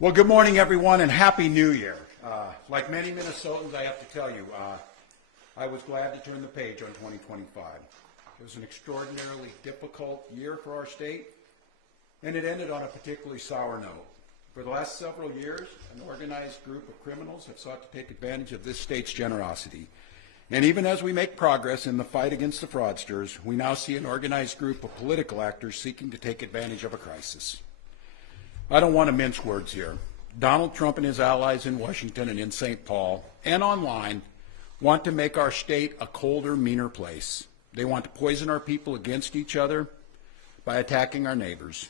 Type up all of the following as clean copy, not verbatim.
Well, good morning, everyone, and Happy New Year. Like many Minnesotans, I have to tell you, I was glad to turn the page on 2025. It was an extraordinarily difficult year for our state, and it ended on a particularly sour note. For the last several years, an organized group of criminals have sought to take advantage of this state's generosity. And even as we make progress in the fight against the fraudsters, we now see an organized group of political actors seeking to take advantage of a crisis. I don't want to mince words here. Donald Trump and his allies in Washington and in St. Paul and online want to make our state a colder, meaner place. They want to poison our people against each other by attacking our neighbors.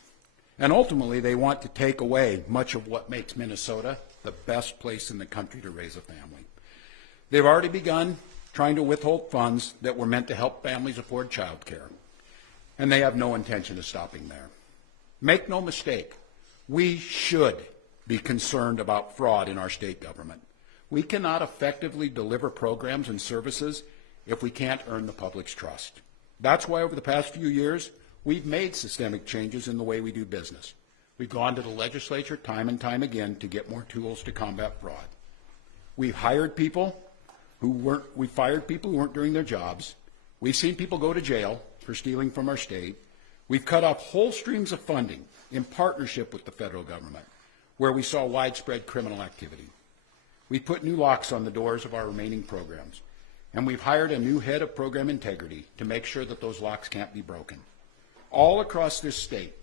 And ultimately, they want to take away much of what makes Minnesota the best place in the country to raise a family. They've already begun trying to withhold funds that were meant to help families afford child care. And they have no intention of stopping there. Make no mistake. We should be concerned about fraud in our state government. We cannot effectively deliver programs and services if we can't earn the public's trust. That's why over the past few years, we've made systemic changes in the way we do business. We've gone to the legislature time and time again to get more tools to combat fraud. We've fired people who weren't doing their jobs. We've seen people go to jail for stealing from our state. We've cut off whole streams of funding in partnership with the federal government, where we saw widespread criminal activity. We put new locks on the doors of our remaining programs, and we've hired a new head of program integrity to make sure that those locks can't be broken. All across this state,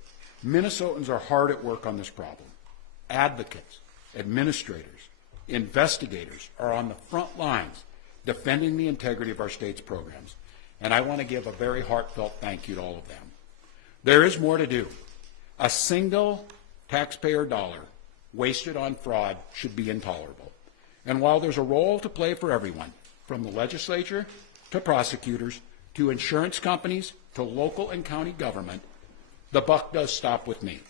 Minnesotans are hard at work on this problem. Advocates, administrators, investigators are on the front lines defending the integrity of our state's programs, and I want to give a very heartfelt thank you to all of them. There is more to do. A single taxpayer dollar wasted on fraud should be intolerable. And while there's a role to play for everyone, from the legislature to prosecutors to insurance companies to local and county government, the buck does stop with me.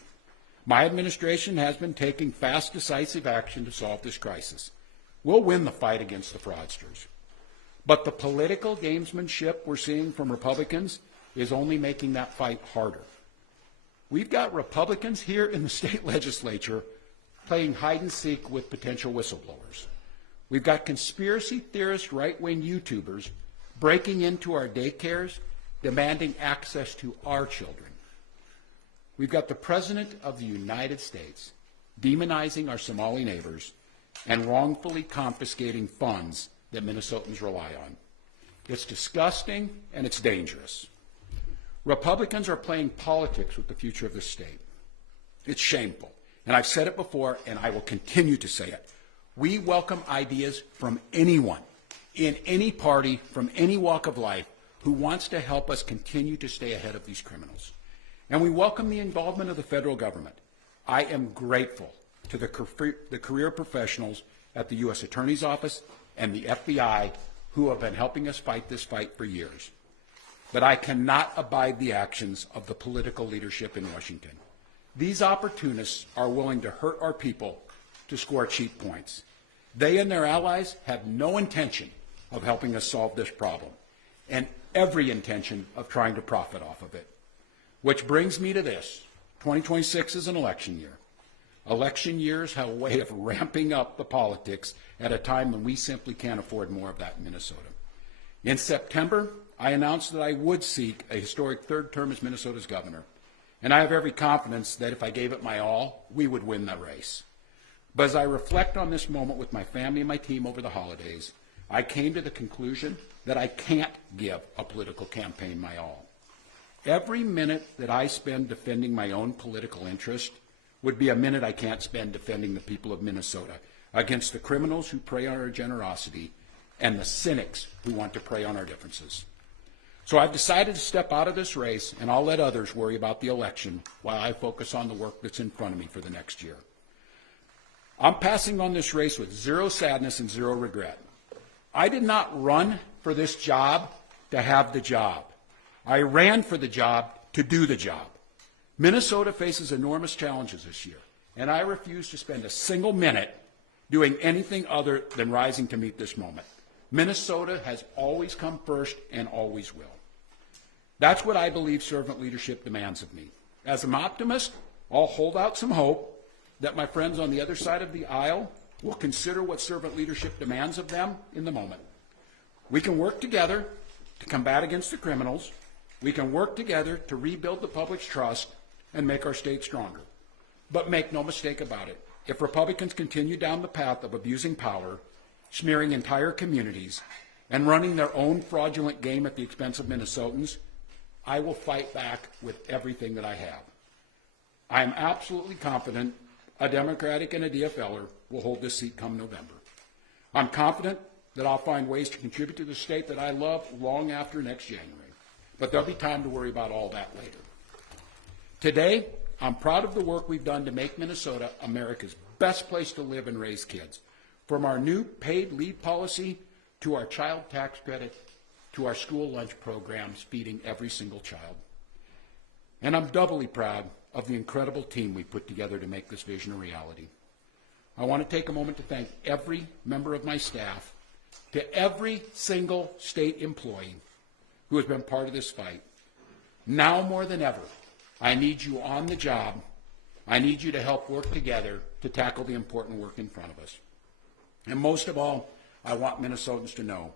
My administration has been taking fast, decisive action to solve this crisis. We'll win the fight against the fraudsters. But the political gamesmanship we're seeing from Republicans is only making that fight harder. We've got Republicans here in the state legislature playing hide and seek with potential whistleblowers. We've got conspiracy theorist right-wing YouTubers breaking into our daycares, demanding access to our children. We've got the President of the United States demonizing our Somali neighbors and wrongfully confiscating funds that Minnesotans rely on. It's disgusting and it's dangerous. Republicans are playing politics with the future of this state. It's shameful. And I've said it before, and I will continue to say it. We welcome ideas from anyone, in any party, from any walk of life, who wants to help us continue to stay ahead of these criminals. And we welcome the involvement of the federal government. I am grateful to the career professionals at the U.S. Attorney's Office and the FBI who have been helping us fight this fight for years. But I cannot abide the actions of the political leadership in Washington. These opportunists are willing to hurt our people to score cheap points. They and their allies have no intention of helping us solve this problem, and every intention of trying to profit off of it. Which brings me to this. 2026 is an election year. Election years have a way of ramping up the politics at a time when we simply can't afford more of that in Minnesota. In September, I announced that I would seek a historic third term as Minnesota's governor, and I have every confidence that if I gave it my all, we would win the race. But as I reflect on this moment with my family and my team over the holidays, I came to the conclusion that I can't give a political campaign my all. Every minute that I spend defending my own political interest would be a minute I can't spend defending the people of Minnesota against the criminals who prey on our generosity and the cynics who want to prey on our differences. So I've decided to step out of this race, and I'll let others worry about the election while I focus on the work that's in front of me for the next year. I'm passing on this race with zero sadness and zero regret. I did not run for this job to have the job. I ran for the job to do the job. Minnesota faces enormous challenges this year, and I refuse to spend a single minute doing anything other than rising to meet this moment. Minnesota has always come first and always will. That's what I believe servant leadership demands of me. As an optimist, I'll hold out some hope that my friends on the other side of the aisle will consider what servant leadership demands of them in the moment. We can work together to combat against the criminals. We can work together to rebuild the public's trust and make our state stronger. But make no mistake about it, if Republicans continue down the path of abusing power, smearing entire communities, and running their own fraudulent game at the expense of Minnesotans, I will fight back with everything that I have. I am absolutely confident a Democratic and a DFLer will hold this seat come November. I'm confident that I'll find ways to contribute to the state that I love long after next January. But there'll be time to worry about all that later. Today, I'm proud of the work we've done to make Minnesota America's best place to live and raise kids. From our new paid leave policy to our child tax credit to our school lunch programs feeding every single child. And I'm doubly proud of the incredible team we put together to make this vision a reality. I want to take a moment to thank every member of my staff, to every single state employee who has been part of this fight. Now more than ever, I need you on the job. I need you to help work together to tackle the important work in front of us. And most of all, I want Minnesotans to know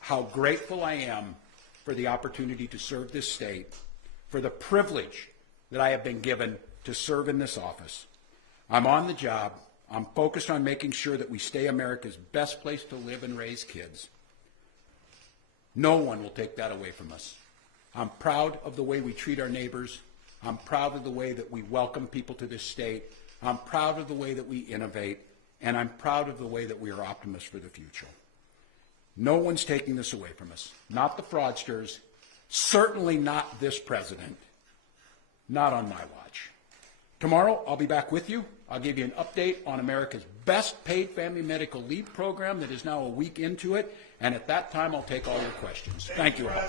how grateful I am for the opportunity to serve this state, for the privilege that I have been given to serve in this office. I'm on the job. I'm focused on making sure that we stay America's best place to live and raise kids. No one will take that away from us. I'm proud of the way we treat our neighbors. I'm proud of the way that we welcome people to this state. I'm proud of the way that we innovate. And I'm proud of the way that we are optimists for the future. No one's taking this away from us. Not the fraudsters. Certainly not this president. Not on my watch. Tomorrow, I'll be back with you. I'll give you an update on America's best paid family medical leave program that is now a week into it. And at that time, I'll take all your questions. Thank you all.